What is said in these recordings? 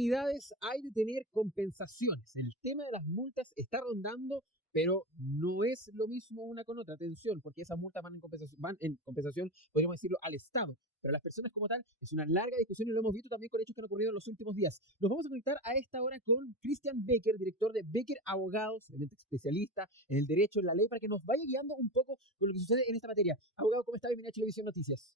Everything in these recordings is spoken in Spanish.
oportunidades hay de tener compensaciones? El tema de las multas está rondando, pero no es lo mismo una con otra. Atención, porque esas multas van en compensación, podríamos decirlo, al Estado. Pero las personas como tal, es una larga discusión y lo hemos visto también con hechos que han ocurrido en los últimos días. Nos vamos a conectar a esta hora con Christian Becker, director de Becker Abogados, obviamente especialista en el derecho, en la ley, para que nos vaya guiando un poco con lo que sucede en esta materia. Abogado, ¿cómo está? Bienvenido a Chilevisión Noticias.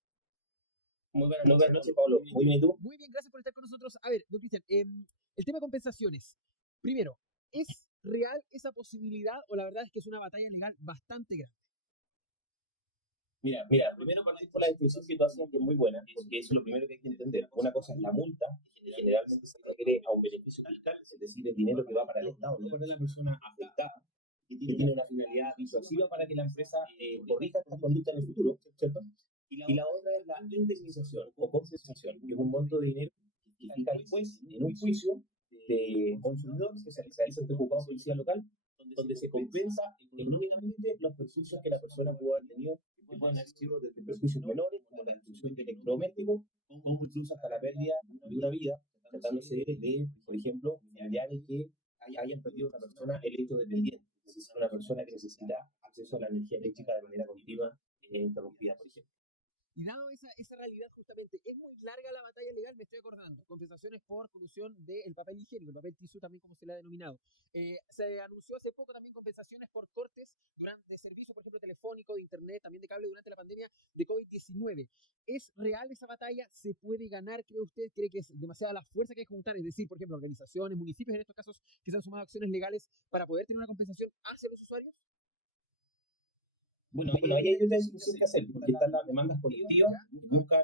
Muy buenas noches, Pablo. Muy bien, ¿y tú? Muy bien, gracias por estar con nosotros. A ver, don Cristian, el tema de compensaciones. Primero, ¿es real esa posibilidad o la verdad es que es una batalla legal bastante grande? Mira, primero partir por la definición que tú haces, que es muy buena, porque eso es lo primero que hay que entender. Una cosa es la multa, que generalmente se refiere a un beneficio fiscal, es decir, el dinero que va para el Estado, no para la persona afectada, que tiene una finalidad disuasiva para que la empresa corrija esta conducta en el futuro, ¿cierto? Y la otra es la indemnización o compensación, que es un monto de dinero que fija el juez en un juicio de consumidor que se realiza ante el juzgado de policía local, donde se compensa económicamente los perjuicios que la persona pudo haber tenido, que pueden haber sido desde perjuicios menores, como la destrucción de electrodomésticos, o incluso hasta la pérdida de una vida, tratándose de, por ejemplo, familiares que hayan perdido a una persona electrodependiente, es decir, una persona que necesita acceso a la energía eléctrica de manera continua e interrumpida, por ejemplo. Y dado esa realidad, justamente, es muy larga la batalla legal, me estoy acordando. Compensaciones por colusión del papel higiénico, el papel tisú también como se le ha denominado. Se anunció hace poco también compensaciones por cortes de servicio, por ejemplo, telefónico, de internet, también de cable durante la pandemia de COVID-19. ¿Es real esa batalla? ¿Se puede ganar, cree usted? ¿Cree que es demasiada la fuerza que hay que juntar? Es decir, por ejemplo, organizaciones, municipios en estos casos que se han sumado a acciones legales para poder tener una compensación hacia los usuarios. Bueno, ahí hay otra discusión que hacer, porque están las demandas colectivas que buscan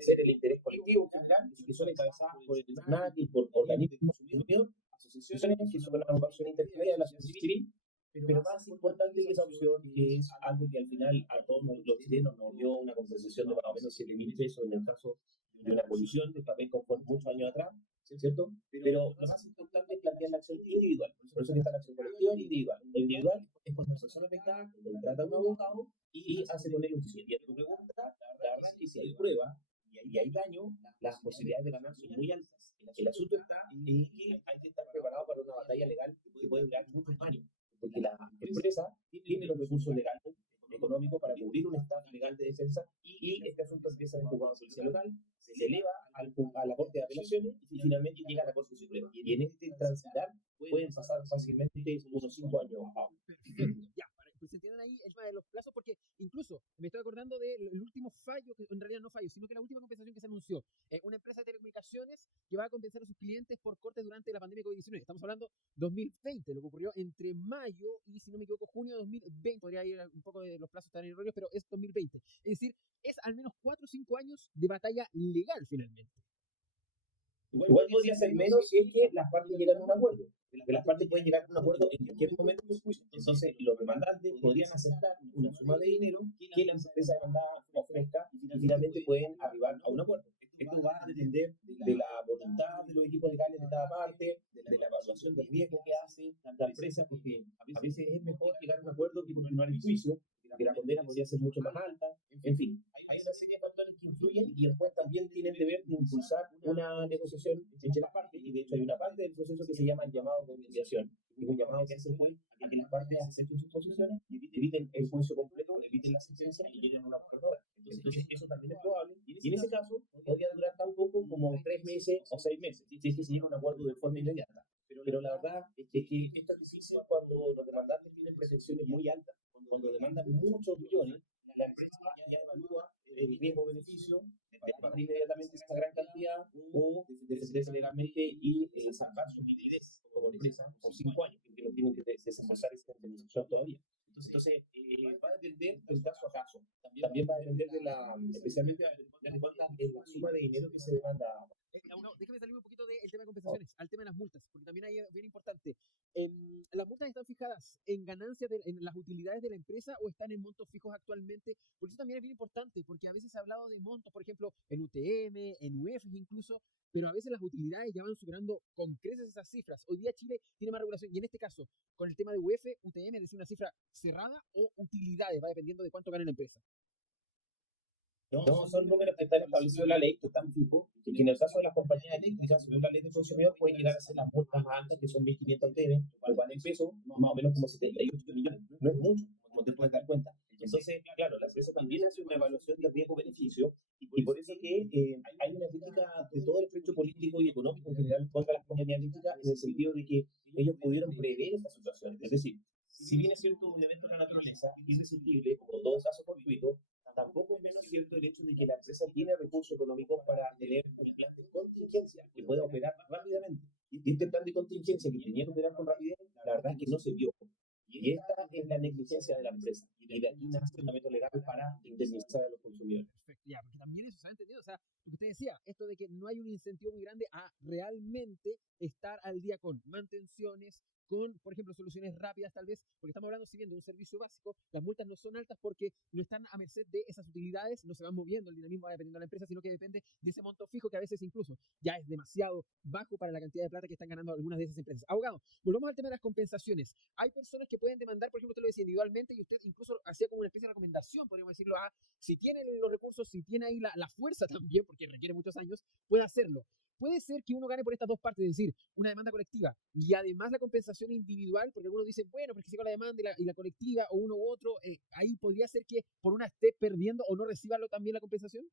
hacer el interés colectivo en general y que son encabezadas por el SNAC y por organismos consumidores, asociaciones que son una agrupación intermedia de la sociedad civil, pero más importante que esa opción, que es algo que al final a todos los chilenos nos dio una compensación de más o menos 7.000 pesos en el caso de una colisión de papel conforme muchos años atrás, ¿cierto? Pero lo más importante es plantear la acción individual. Por eso que está la acción colectiva e individual. La individual es cuando la persona afectada contrata a un abogado y hace con él un juicio. Y a tu pregunta, la verdad es que si hay prueba y hay daño, las posibilidades de ganar son muy altas. El asunto está en que hay que estar preparado para una batalla legal que puede durar muchos años, porque la empresa tiene los recursos legales económicos para cubrir un estado legal de defensa y este asunto empieza en el juzgado de policía local, se eleva a la Corte de Apelaciones y finalmente llega a la Corte Suprema. Y en este transitar pueden pasar fácilmente unos 5 años. Perfecto, ya, pues se entienden ahí el tema de los plazos, porque incluso me estoy acordando del último fallo, que en realidad no fallo, sino que la última compensación que se anunció, una empresa de telecomunicaciones que va a compensar a sus clientes por cortes durante la pandemia de COVID-19. Estamos hablando 2020, lo que ocurrió entre mayo y, si no me equivoco, junio de 2020. Podría ir un poco de los plazos tan erróneos, pero es 2020. Es decir, es al menos 4 o 5 años de batalla legal finalmente. Igual podría ser menos si es que las partes llegan a un acuerdo. Que las partes pueden llegar a un acuerdo en cualquier momento del juicio. Entonces, los demandantes podrían aceptar una suma de dinero que la empresa demandada ofrezca y finalmente pueden arribar a un acuerdo. Esto va a depender de la voluntad de los equipos legales de cada parte, de la evaluación del riesgo que hace la empresa, porque a veces es mejor llegar a un acuerdo que continuar el juicio, que la condena podría ser mucho más alta. En fin, hay una serie de factores que influyen y el juez también tiene el deber de impulsar una negociación entre las partes, y de hecho hay una parte del proceso que se llama el llamado de conciliación, que es un llamado que hace el juez a que las partes acepten sus posiciones, eviten el juicio completo, eviten la sentencia y lleguen a un acuerdo. Entonces eso también es probable, y en ese caso podría durar tan poco como 3 meses o 6 meses, si es que se llega a un acuerdo de forma inmediata. Pero la verdad es que esto es difícil cuando los demandantes tienen pretensiones muy altas, cuando demandan muchos millones. La empresa ya evalúa el riesgo-beneficio de pagar inmediatamente esa gran cantidad o defenderse legalmente y salvar su liquidez como empresa por 5 años, porque no tienen que desembolsar esa indemnización todavía. Entonces, va a depender del caso a caso. También va a depender especialmente de cuánta es la suma de dinero que se demanda. Déjame salir un poquito del tema de compensaciones, al tema de las multas, porque también ahí es bien importante. ¿Las multas están fijadas en ganancias, en las utilidades de la empresa, o están en montos fijos actualmente? Porque eso también es bien importante, porque a veces se ha hablado de montos, por ejemplo, en UTM, en UF incluso, pero a veces las utilidades ya van superando con creces esas cifras. Hoy día Chile tiene más regulación, y en este caso, con el tema de UF, UTM, es decir, una cifra cerrada, o utilidades, va dependiendo de cuánto gane la empresa. No, son números que están establecidos en la ley, que están fijos, que en el caso de las compañías eléctricas, según la ley del consumidor, pueden llegar a ser las multas más altas, que son 1.500 UTM, lo cual en peso, más o menos como 78 millones. No es mucho, como te puedes dar cuenta. Entonces, claro, la empresa también hace una evaluación de riesgo-beneficio, y por eso que hay una crítica de todo el espectro político y económico en general contra las compañías eléctricas, en el sentido de que ellos pudieron prever esta situación. Es decir, si bien es cierto un evento de la naturaleza irresistible, como todo caso fortuito, tampoco es menos cierto el hecho de que la empresa tiene recursos económicos para tener un plan de contingencia que pueda operar rápidamente. Y este plan de contingencia que tenía que operar con rapidez, la verdad es que no se vio. Y esta es la negligencia de la empresa. Y de aquí nace el método legal para indemnizar a los consumidores. Perfecto, ya, porque también eso se ha entendido, o sea, lo que usted decía, esto de que no hay un incentivo muy grande a realmente estar al día con mantenciones, con, por ejemplo, soluciones rápidas tal vez, porque estamos hablando, si bien de un servicio básico, las multas no son altas porque no están a merced de esas utilidades, no se van moviendo, el dinamismo va dependiendo de la empresa, sino que depende de ese monto fijo que a veces incluso ya es demasiado bajo para la cantidad de plata que están ganando algunas de esas empresas. Abogado, volvamos al tema de las compensaciones. Hay personas que pueden demandar, por ejemplo, usted lo decía individualmente y usted incluso hacía como una especie de recomendación, podríamos decirlo, a si tiene los recursos, si tiene ahí la fuerza también, porque requiere muchos años, puede hacerlo. Puede ser que uno gane por estas dos partes, es decir, una demanda colectiva y además la compensación individual, porque algunos dicen, bueno, porque si con la demanda y la colectiva o uno u otro, ahí podría ser que por una esté perdiendo o no reciba también la compensación.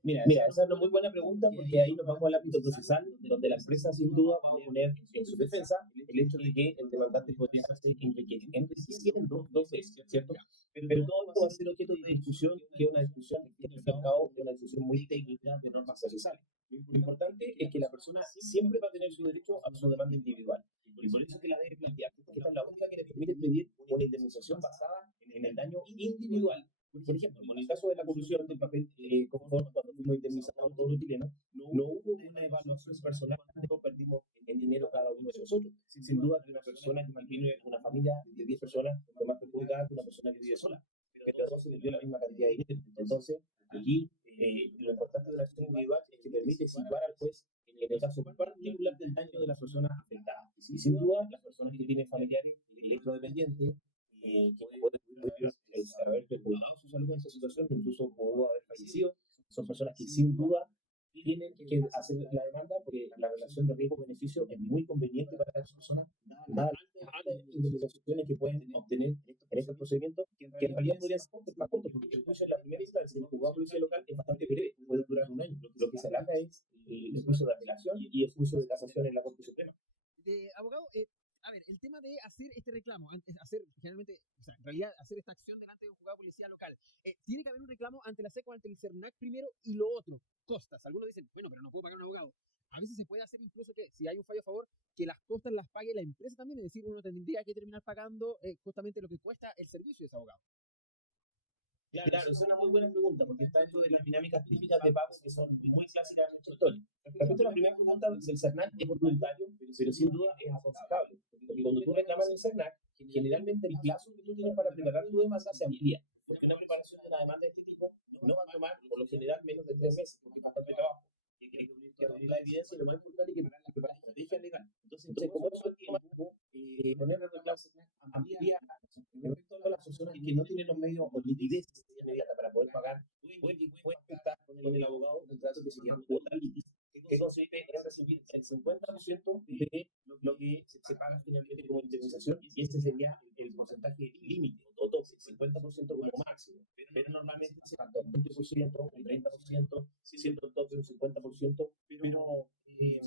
Mira, esa es una muy buena pregunta, porque ahí nos vamos al ámbito procesal, donde la empresa sin duda va a poner en su defensa el hecho de que el demandante podría estarse enriqueciendo dos veces, ¿cierto? Pero todo esto va a ser objeto de discusión, que es una discusión que al fin y al cabo es una discusión muy técnica de normas procesales. Lo importante es que la persona siempre va a tener su derecho a su demanda individual. Y por eso que la debe plantear, porque esta es la única que le permite pedir una indemnización basada en el daño individual. Por ejemplo, en el caso de la colusión del papel confort, cuando fuimos indemnizados todos los chilenos, no hubo una evaluación personal, no perdimos el dinero cada uno de nosotros. Sin duda que una persona que mantiene una familia de 10 personas fue más perjudicada que una persona que vive sola, pero a todos se les dio la misma cantidad de dinero. Entonces, aquí lo importante de la acción individual es que permite situar al juez en el caso particular del daño de las personas afectadas. Y sin duda, las personas que tienen familiares electrodependientes, que pueden haber perjudicado su salud en esa situación, incluso pudo haber fallecido, son personas que sin duda tienen que hacer la demanda, porque la relación de riesgo-beneficio es muy conveniente para las personas, dadas las altas indemnizaciones que pueden obtener en estos procedimientos, que en realidad podrían ser más cortos, porque el juicio en la primera instancia en el juzgado de policía local es bastante breve, puede durar un año. Lo que se alarga es el juicio de apelación y el juicio de casación en la Corte Suprema. Abogado, a ver, el tema de hacer este reclamo, hacer generalmente, o sea, en realidad hacer esta acción delante de un juzgado de policía local, tiene que haber un reclamo ante la SECO, ante el CERNAC primero, y lo otro, costas. Algunos dicen, bueno, pero no puedo pagar un abogado. A veces se puede hacer incluso que, si hay un fallo a favor, que las costas las pague la empresa también, es decir, uno tendría que terminar pagando justamente lo que cuesta el servicio de ese abogado. Claro, es una muy buena pregunta, porque está dentro de las dinámicas típicas de pagos que son muy clásicas en nuestra historia. Respecto a la primera pregunta, el CERNAC es voluntario, pero sin duda es aconsejable, porque cuando tú reclamas en el CERNAC, generalmente el plazo que tú tienes para preparar tu demanda se amplía, porque una preparación de una demanda de este tipo no va a tomar, por lo general, menos de 3 meses, porque es bastante trabajo. Hay que reunir la evidencia y lo más importante es que preparar la estrategia legal. Entonces, como eso es tiempo, poner el reclamo amplía respecto a las personas que no tienen los medios o liquidez inmediata para poder pagar, puede afectar con el abogado un trato que se llama cuota litis, que consiste en recibir el 50% de lo que se paga finalmente como indemnización, y este sería el porcentaje límite o tope, 50% como máximo, pero normalmente se paga un 20%, un 30%, siendo el tope un 50%, pero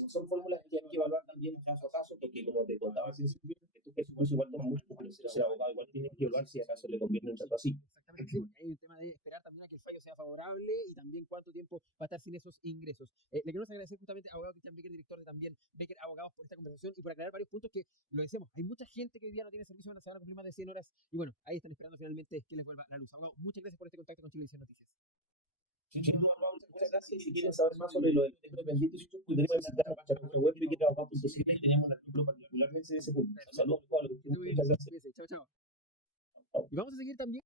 son fórmulas que hay que evaluar también caso a caso, porque como te contaba al principio, estos casos igual toman mucho, pero el abogado igual tiene que evaluar si acaso le conviene un trato así. Exactamente, sí, porque hay un tema de esperar también a que el fallo sea favorable y también cuánto tiempo va a estar sin esos ingresos. Le queremos agradecer justamente a abogado Cristian Becker, director de también Becker Abogados, por esta conversación y por aclarar varios puntos que, lo decimos, hay mucha gente que hoy día no tiene servicio, se van a cumplir más de 100 horas y bueno, ahí están esperando finalmente que les vuelva la luz. Abogado, muchas gracias por este contacto con Chilevisión Noticias. Sin duda, Raúl, muchas gracias. Y si quieren saber más sobre lo del dependiente, pueden visitar nuestra página web beckerabogado.cl y tenemos un artículo particularmente de ese punto. Saludos a todos. Muchas gracias. Chao, chao. Y vamos a seguir también